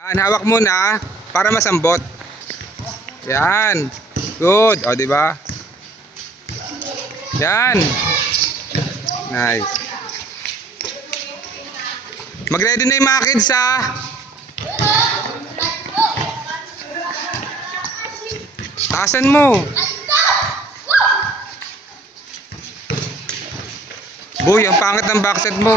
Hawak muna para masambot. Yan. Good. O, di ba? Yan. Nice. Mag-ready na yung mga kids, ha? Taasan mo. Boy, ang pangit ng backset mo.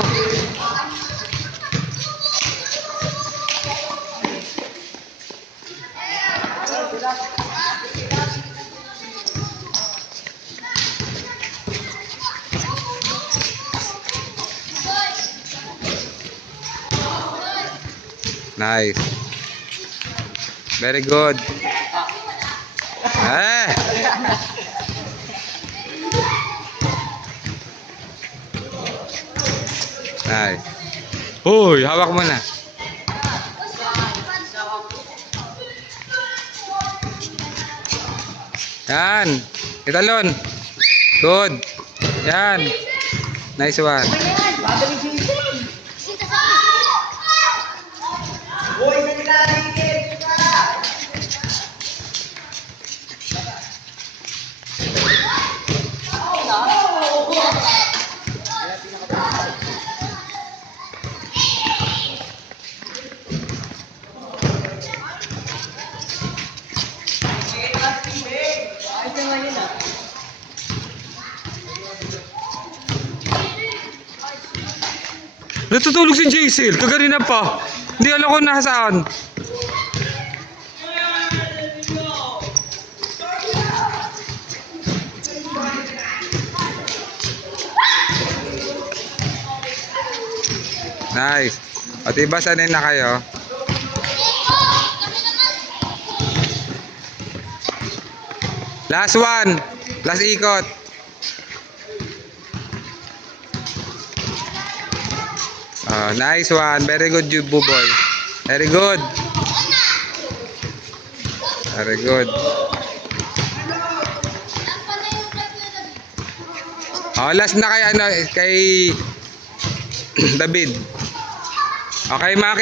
Nice. Very good. Nice. Uy, hawak mo na. Yan. Italon. Good. Yan. Nice one. Natutulog si Jaisel, kaganina pa. Hindi alam ko nasaan. Nice. O diba sanay na kayo? Last one. Last ikot. Nice one. Very good, Buboy. Very good. Very good. Last na kay David. Okay, mga kids.